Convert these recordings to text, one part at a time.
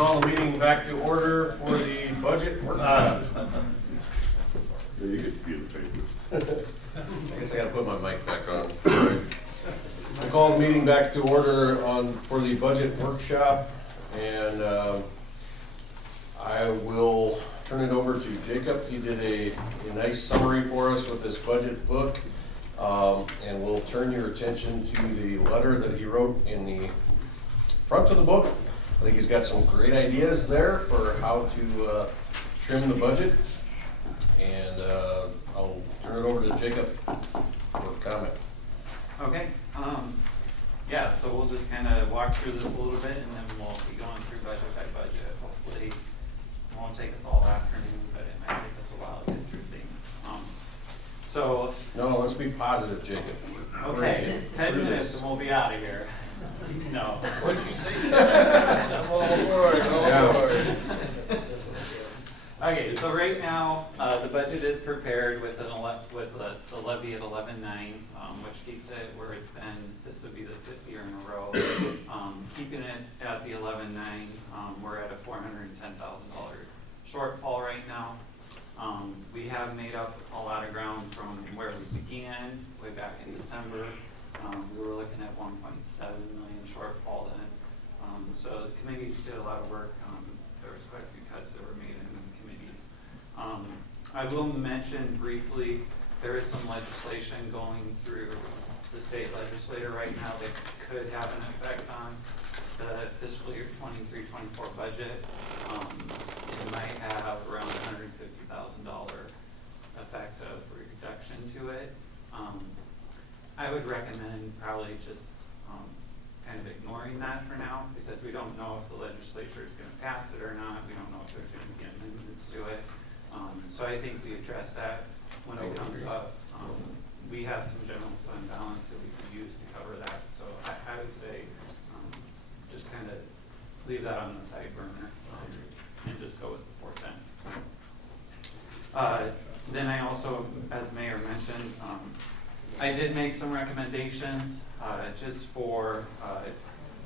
call the meeting back to order for the budget workshop. Yeah, you get to be in the papers. I guess I gotta put my mic back on. I call the meeting back to order for the budget workshop, and I will turn it over to Jacob. He did a nice summary for us with this budget book, and we'll turn your attention to the letter that he wrote in the front of the book. I think he's got some great ideas there for how to trim the budget, and I'll turn it over to Jacob for comment. Okay, yeah, so we'll just kind of walk through this a little bit and then we'll be going through budget by budget. Hopefully it won't take us all afternoon, but it might take us a while to get through things. So. No, let's be positive, Jacob. Okay, 10 minutes and we'll be out of here. No. What'd you say? I'm all for it, all for it. Okay, so right now, the budget is prepared with the levy at 11.9, which keeps it where it's been. This would be the 5th year in a row. Keeping it at the 11.9, we're at a $410,000 shortfall right now. We have made up a lot of ground from where we began way back in December. We were looking at 1.7 million shortfall then. So the committees did a lot of work. There was quite a few cuts that were made in the committees. I will mention briefly, there is some legislation going through the state legislature right now that could have an effect on the fiscal year 23-24 budget. It might have around $150,000 effect of reduction to it. I would recommend probably just kind of ignoring that for now, because we don't know if the legislature is going to pass it or not. We don't know if there's going to be amendments to it. So I think we address that when it comes up. We have some general fund balance that we could use to cover that. So I would say just kind of leave that on the side burner and just go with the 410. Then I also, as Mayor mentioned, I did make some recommendations just for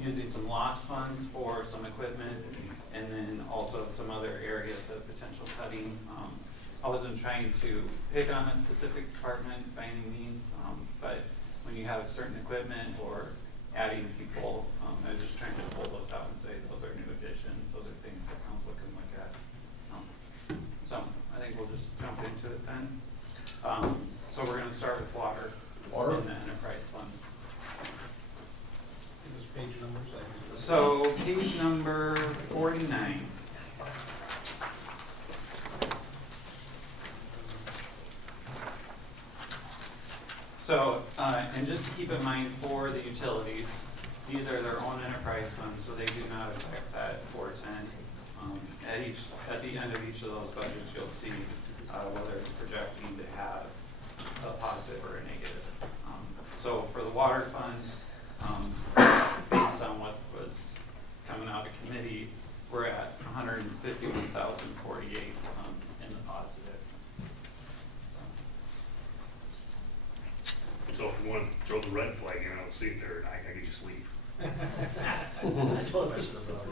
using some loss funds for some equipment, and then also some other areas of potential cutting. I wasn't trying to pick on a specific department by any means, but when you have certain equipment or adding people, I was just trying to pull those out and say those are new additions, those are things that council can look at. So I think we'll just jump into it then. So we're going to start with water. Water? In the enterprise funds. Give us page numbers. So page number 49. So, and just to keep in mind for the utilities, these are their own enterprise funds, so they do not affect that 410. At the end of each of those budgets, you'll see whether it's projecting to have a positive or a negative. So for the water fund, based on what was coming out of committee, we're at $151,048 in the positive. So if you want to throw the red flag in, I don't see it there, and I can just leave. I told him I should have thought.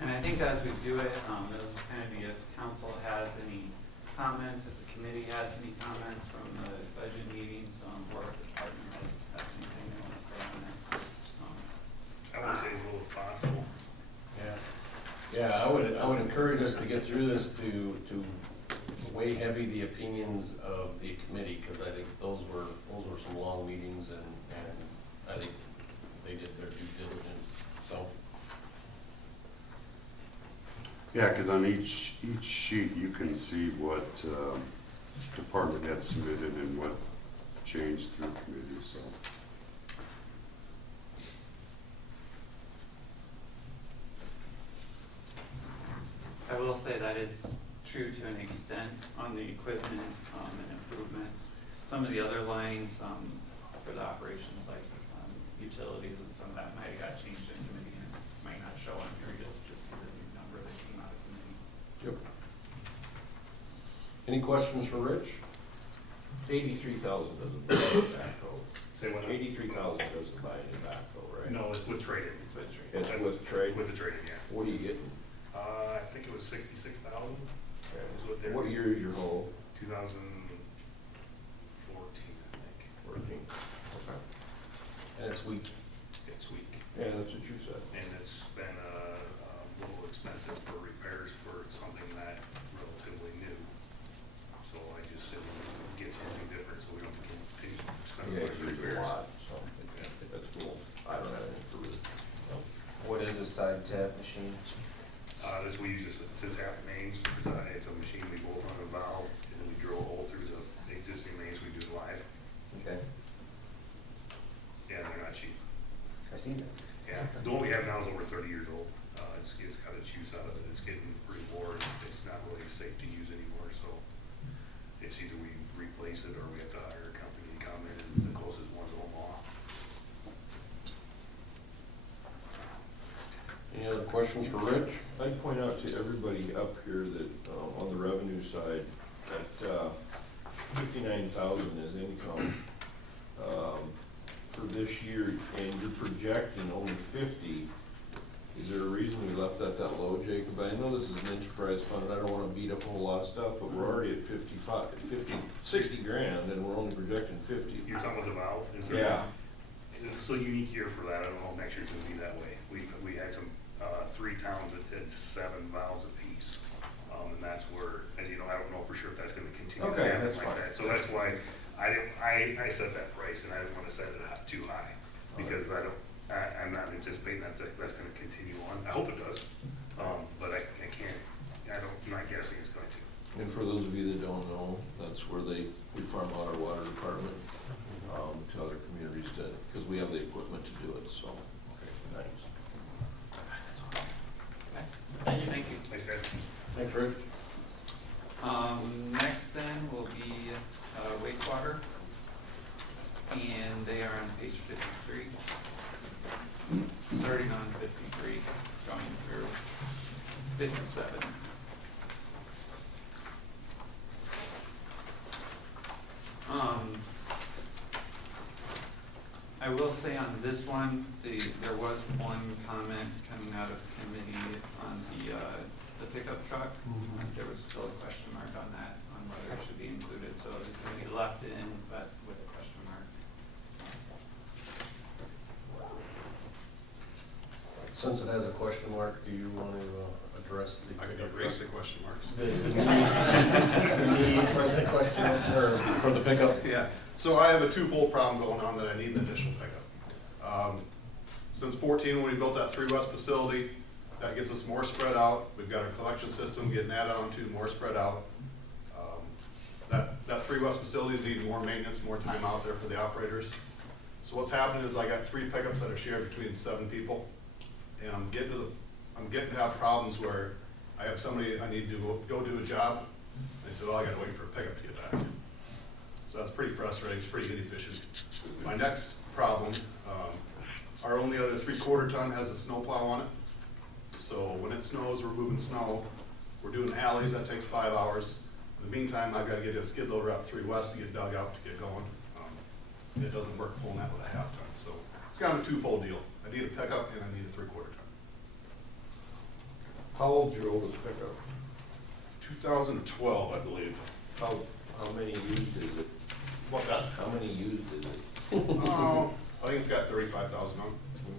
And I think as we do it, it'll just kind of be if council has any comments, if the committee has any comments from the budget meetings, or if the department has anything they want to say on that. I would say as little as possible. Yeah, I would encourage us to get through this to weigh heavy the opinions of the committee, because I think those were some long meetings, and I think they did their due diligence. So. Yeah, because on each sheet, you can see what department had submitted and what changed through committee, so. I will say that is true to an extent on the equipment and improvements. Some of the other lines for the operations, like utilities and some of that might have got changed in committee and might not show on here. You'll just see the new number that came out of committee. Yep. Any questions for Rich? 83,000 doesn't backhoe Say what? 83,000 doesn't buy any backhoe, right? No, it's with trade-in. It's with trade. It's with trade? With the trade-in, yeah. What are you getting? I think it was 66,000. Is what they're. What year is your whole? 2014, I think. 14. Okay. And it's weak. It's weak. Yeah, that's what you said. And it's been a little expensive for repairs for something that relatively new. So I just said we'll get something different so we don't continue to spend Yeah, money you for do a repairs. lot, so that's cool. I don't have anything for it. What is a side tap machine? This we use this to tap mains. It's a machine we bolt on a valve and then we drill a hole through the existing mains. We do it live. Okay, Yeah, they're not cheap. I see that. Yeah, the one we have now is over 30 years old. It's got its use out of it. It's getting pretty bored. It's not really safe to use anymore, so it's either we replace it or we have to hire a company to come in, and the closest one's Omaha. Any other questions for Rich? I'd point out to everybody up here that, on the revenue side, that, 59,000 is income, for this year, and you're projecting only 50. Is there a reason we left that low, Jacob? I know this is an enterprise fund, and I don't wanna beat up a whole lot of stuff, but we're already at 60 grand, and we're only projecting 50. You're talking about the valve? Is there- Yeah. It's still a unique year for that. I don't know if next year's gonna be that way. We had some, 3 towns that had 7 valves apiece. And that's where, and I don't know for sure if that's gonna continue to Okay, happen that's like fine. that. So that's why I set that price and I didn't wanna set it too high. Because I'm not anticipating that's gonna continue on. I hope it does. But I can't, I'm not guessing it's going to. And for those of you that don't know, that's where we farm out our water department, to other communities because we have the equipment to do it, so. Okay, thanks. Thank you. Thanks, guys. Thanks, Rich. Next then will be wastewater, and they are on page 53. Starting on 53, going through 57. I will say on this one, there was one comment coming out of committee on the pickup truck. There was still a question mark on that, on whether it should be included, so it's gonna be left in, but with a question mark. Since it has a question mark, do you want to address the? I can erase the question marks. The need for the question, or for the pickup? Yeah, so I have a twofold problem going on that I need an additional pickup. Since 14, when we built that 3 West facility, that gets us more spread out. We've got a collection system getting added on to, more spread out. That 3 West facility is needing more maintenance, more time out there for the operators. So what's happening is I got 3 pickups that are shared between 7 people. And I'm getting to have problems where I have somebody I need to go do a job. They said, well, I gotta wait for a pickup to get back. So that's pretty frustrating, it's pretty inefficient. My next problem, our only other 3/4 ton has a snowplow on it. So when it snows, we're moving snow. We're doing alleys, that takes 5 hours. In the meantime, I've gotta get a skid loader out 3 West to get dug out to get going. It doesn't work pulling that with a 1/2 ton. So it's kind of a twofold deal. I need a pickup and I need a 3/4 ton. How old's your oldest pickup? 2012, I believe. How many used is it? What's that? How many used is it? Oh, I think it's got 35,000 on it.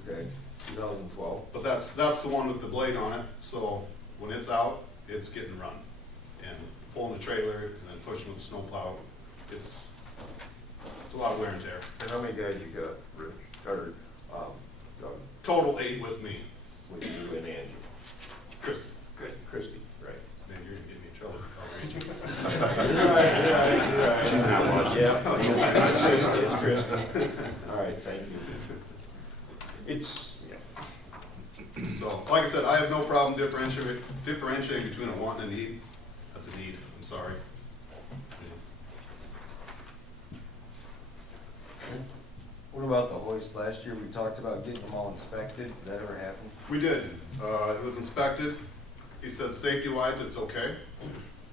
Okay, 2012. But that's the one with the blade on it, so when it's out, it's getting run. And pulling the trailer and then pushing with the snowplow, it's a lot of wear and tear. And how many guys you got, Rich, or, Doug, Total 8 with me. with you and Angie? Kristen, Christie, right. man, you're gonna get me in trouble with I'll read you. You're right. She's not watching. Yeah. It's Christie. All right, thank you. It's, yeah. So, like I said, I have no problem differentiating between a want and a need. That's a need, I'm sorry. What about the hoist? Last year, we talked about getting them all inspected. Did that ever happen? We did. It was inspected. He said safety-wise, it's okay.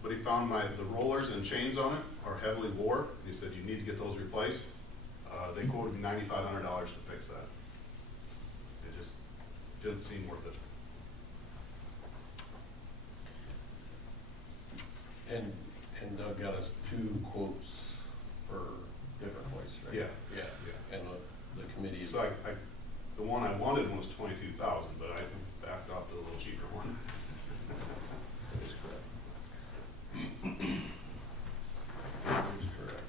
But he found the rollers and chains on it are heavily wore. He said you need to get those replaced. They quoted me $9,500 to fix that. It just didn't seem worth it. And Doug got us 2 quotes for different places, right? Yeah. Yeah, Yeah. and the committee. So the one I wanted was 22,000, but I backed off to a little cheaper one. That is correct. That is correct.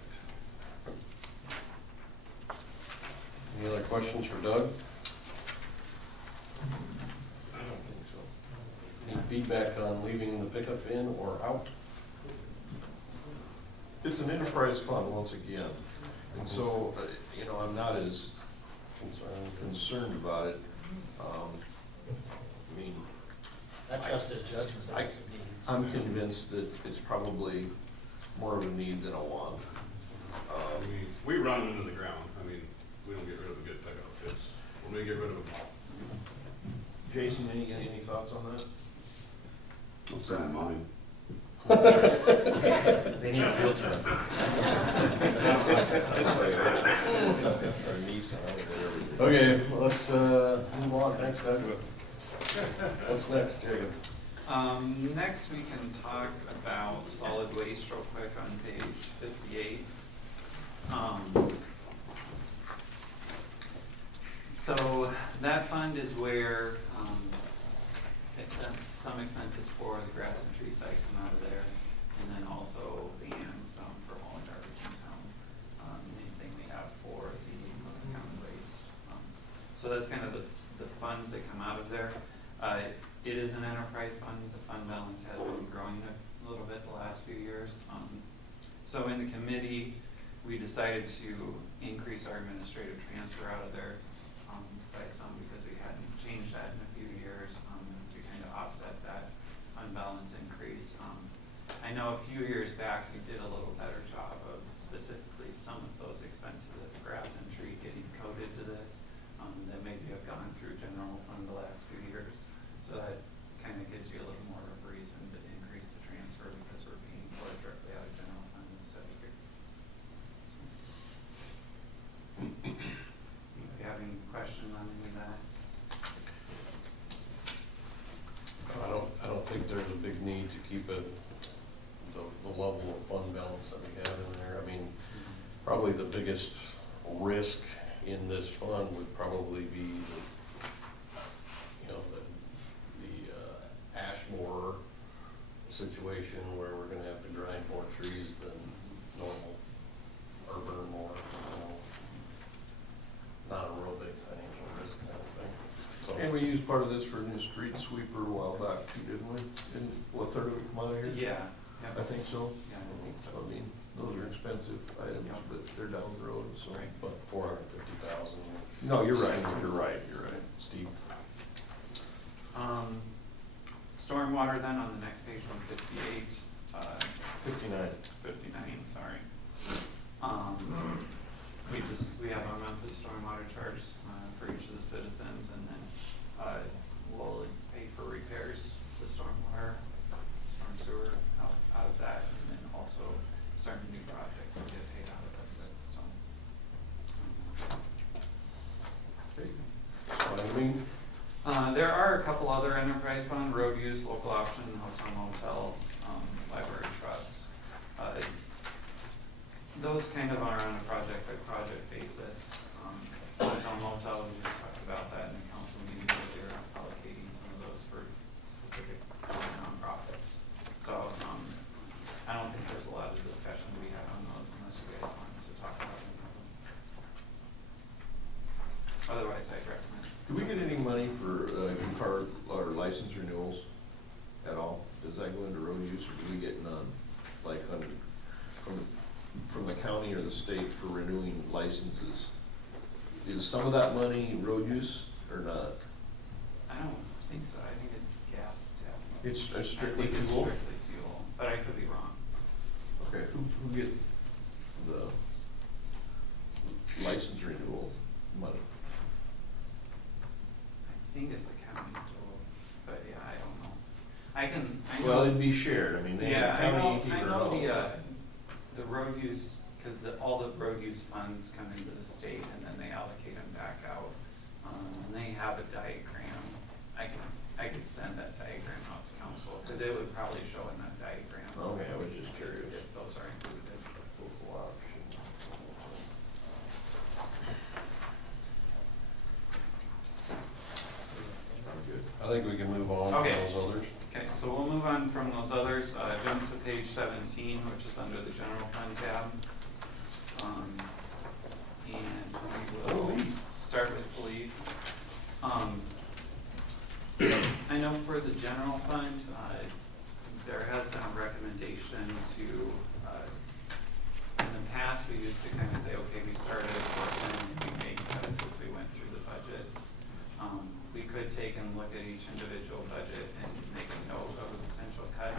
Any other questions for Doug? I don't think so. Any feedback on leaving the pickup in or out? It's an enterprise fund once again, and so, you know, I'm not as concerned about it. I mean, Not just his judgment, but it's a needs. I'm convinced that it's probably more of a need than a want. I mean, we run them into the ground. I mean, we don't get rid of a good pickup. It's, when we get rid of them, Jason, any thoughts on that? I'll send mine. They need a field trip. Or Nissan, whatever. Okay, let's move on. Thanks, Doug. What's next, Jacob? Next, we can talk about solid waste real quick on page 58. So that fund is where some expenses for the grass and tree site come out of there, and then also the for hauling garbage in town. Anything we have for the county waste. So that's kind of the funds that come out of there. It is an enterprise fund. The fund balance has been growing a little bit the last few years. So in the committee, we decided to increase our administrative transfer out of there by some, because we hadn't changed that in a few years, to kind of offset that fund balance increase. I know a few years back, we did a little better job of specifically some of those expenses of grass and tree getting coded to this, that maybe have gone through general fund the last few years. So that kind of gives you a little more of a reason to increase the transfer, because we're paying for it directly out of general fund instead of here. If you have any questions on any of that? I don't think there's a big need to keep it, the level of fund balance that we have in there. I mean, probably the biggest risk in this fund would probably be the Ashmore situation, where we're gonna have to grind more trees than normal, or burn more, not a real big financial risk kind of thing. So, And we used part of this for a new street sweeper a while back too, didn't we? Didn't, a third of it come out of here? Yeah. I think so. Yeah, I think so. I mean, those are expensive items, Yeah. but they're down the road, so. Right. but 450,000. No, you're right, you're right. Steep. Stormwater then on the next page, 158, 59. 59, sorry. We have a monthly stormwater charge for each of the citizens, and then we'll pay for repairs to stormwater, storm sewer out of that, and then also certain new projects will get paid out of it, so. Fine with me. There are a couple other enterprise fund, road use, local option, hotel motel, library trust. Those kind of are on a project by project basis. Hotel motel, we just talked about that in the council meeting, where they're allocating some of those for specific nonprofits. So, I don't think there's a lot of discussion we have on those unless you guys want to talk about them. Otherwise, I'd recommend. Do we get any money for car or license renewals at all? Does that go into road use, or do we get none? Like from the county or the state for renewing licenses? Is some of that money road use or not? I don't think so. I think it's gas tax. It's strictly I think it's fuel? strictly fuel, but I could be wrong. Okay, who gets the license renewal money? I think it's the county total, but yeah, I don't know. I know. Well, it'd be shared, I mean, they Yeah, have county I here. know the road use cause all the road use funds come into the state and then they allocate them back out. And they have a diagram, I could send that diagram out to council, cause it would probably show in that diagram. Okay, I was just curious. If those are included. Local option. I'm good. I think we can move on Okay. to those others. Okay, so we'll move on from those others, jump to page 17, which is under the general fund tab. And we will start with police. I know for the general fund, there has been a recommendation to, in the past, we used to kind of say, okay, we started working, we made cuts as we went through the budgets. We could take and look at each individual budget and make a note of a potential cut,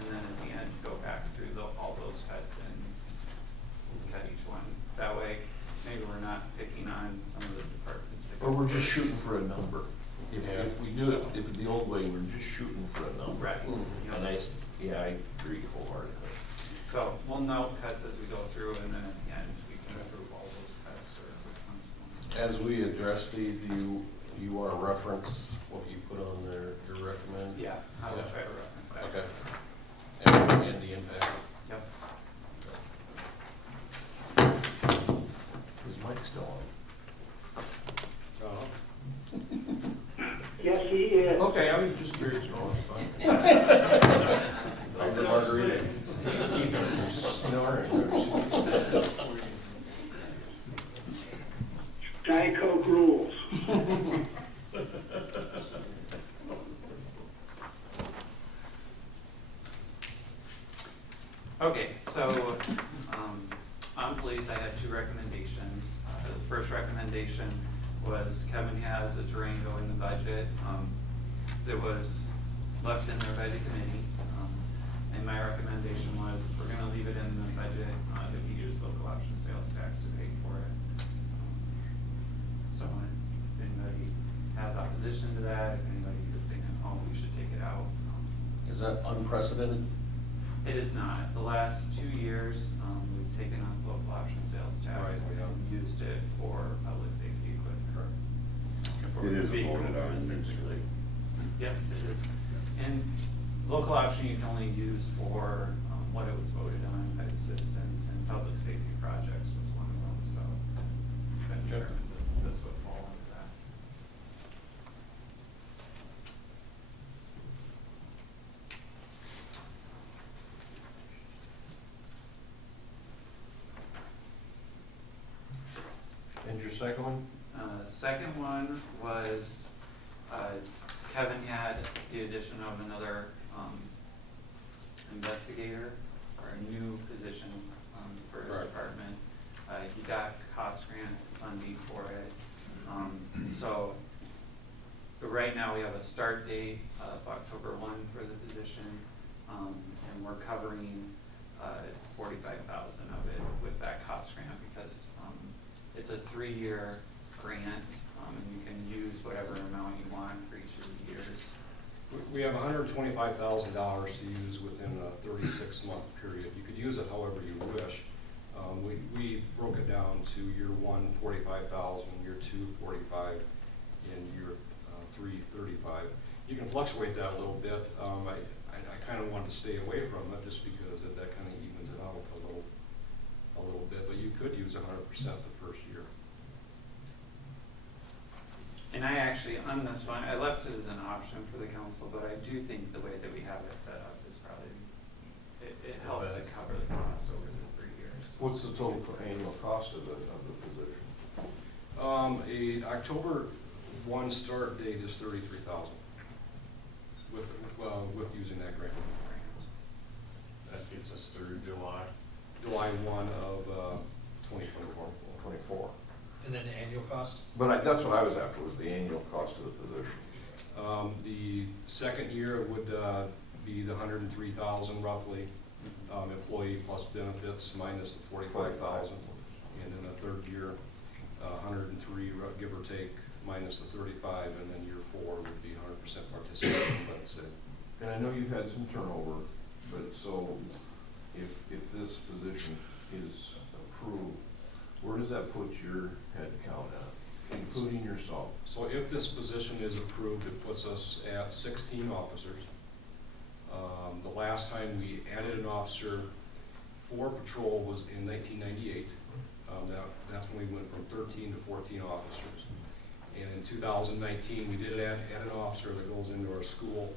and then at the end, go back through all those cuts and cut each one. That way, maybe we're not picking on some of the departments. Or we're just shooting for a number. If we do it, So- if it's the old way, we're just shooting for a number. Right. And I agree wholeheartedly. So we'll note cuts as we go through, and then at the end, we can approve all those cuts or which ones. As we address these, do you want to reference what you put on there, your recommend? Yeah, I will Yeah. try to reference that. Okay. And the impact. Yep. Is Mike still on? Yes, he is. Okay, I was just curious. No, it's fine. How's the margarita? Keep him snoring. Diet Coke rules. Okay, so, on police, I had two recommendations. The first recommendation was Kevin has a Durango in the budget, that was left in there by the committee. And my recommendation was, if we're gonna leave it in the budget, that we use local option sales tax to pay for it. So if anybody has opposition to that, if anybody is thinking, oh, we should take it out, Is that unprecedented? it is not. The last 2 years, we've taken up local option sales tax Right, we have. and used it for public safety equipment. For It is a vehicles voted on specifically. Yes, it is. And local option you can only use for what it was voted on by the citizens, and public safety projects was one of them, so I determined that this would fall under that. And your second one? Second one was, Kevin had the addition of another, investigator, or a new position, for his Right. department. He got COPS grant funding for it. So, but right now we have a start date of October 1 for the position, and we're covering, 45,000 of it with that COPS grant, because, it's a 3-year grant, and you can use whatever amount you want for each of the years. We have $125,000 to use within a 36-month period. You could use it however you wish. We broke it down to year 1, 45,000, year 2, 45, and year 3, 35. You can fluctuate that a little bit. I kind of wanted to stay away from it just because that kind of evens it out a little bit, but you could use 100% the first year. And I actually, on this one, I left it as an option for the council, but I do think the way that we have it set up is probably, it helps to cover the costs over the 3 years. What's the total for annual cost of the position? A October 1 start date is 33,000 with using that grant. That gets us through July. July 1 of 2024. 24. And then the annual cost? But that's what I was after, was the annual cost of the position. The second year would be the 103,000 roughly, employee plus benefits minus the 45,000. And then the third year, 103, give or take, minus the 35, and then year 4 would be 100% participation, let's say. And I know you've had some turnover, but so if this position is approved, where does that put your head count at, including yourself? So if this position is approved, it puts us at 16 officers. The last time we added an officer for patrol was in 1998. That's when we went from 13 to 14 officers. And in 2019, we did add an officer that goes into our school,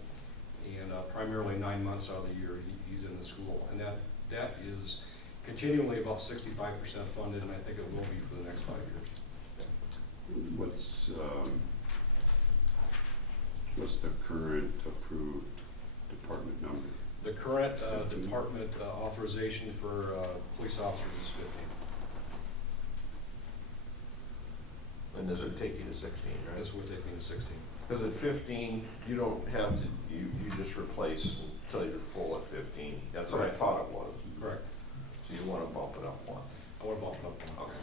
and primarily 9 months out of the year, he's in the school. And that is continually about 65% funded, and I think it will be for the next 5 years. What's the current approved department number? The current department authorization for police officers is 15. And does it take you to 16, right? This would take me to 16. Because at 15, you don't have to, you just replace until you're full at 15. That's what I thought it was. Correct. So you want to bump it up one. I want to bump it up one. Okay.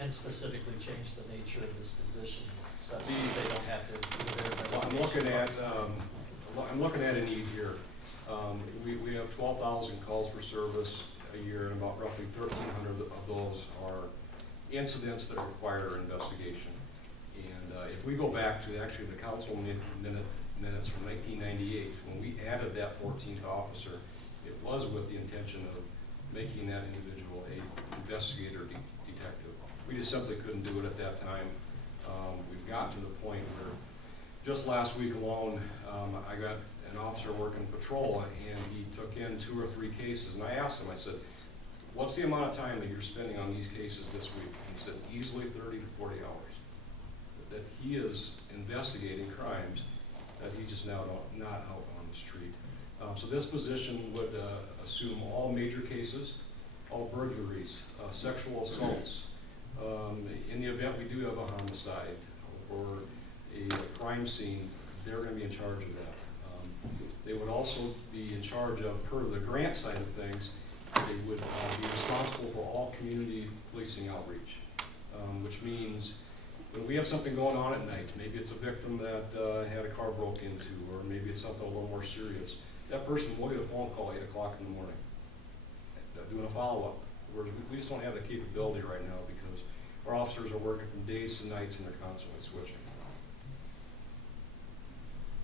And specifically change the nature of this position, such that they don't have to do their So I'm looking at a need here. We have 12,000 calls for service a year, and about roughly 1,300 of those are incidents that require investigation. And if we go back to actually the council minutes from 1998, when we added that 14th officer, it was with the intention of making that individual a investigator detective. We just simply couldn't do it at that time. We've gotten to the point where just last week alone, I got an officer working patrol, and he took in 2 or 3 cases, and I asked him, I said, what's the amount of time that you're spending on these cases this week? And he said, easily 30 to 40 hours. That he is investigating crimes that he just not out on the street. So this position would assume all major cases, all burglaries, sexual assaults. In the event we do have a homicide or a crime scene, they're going to be in charge of that. They would also be in charge of, per the grant side of things, they would be responsible for all community policing outreach, which means when we have something going on at night, maybe it's a victim that had a car broke into, or maybe it's something a little more serious, that person will get a phone call at 8 o'clock in the morning, doing a follow-up. Whereas we just don't have the capability right now because our officers are working from days to nights and they're constantly switching.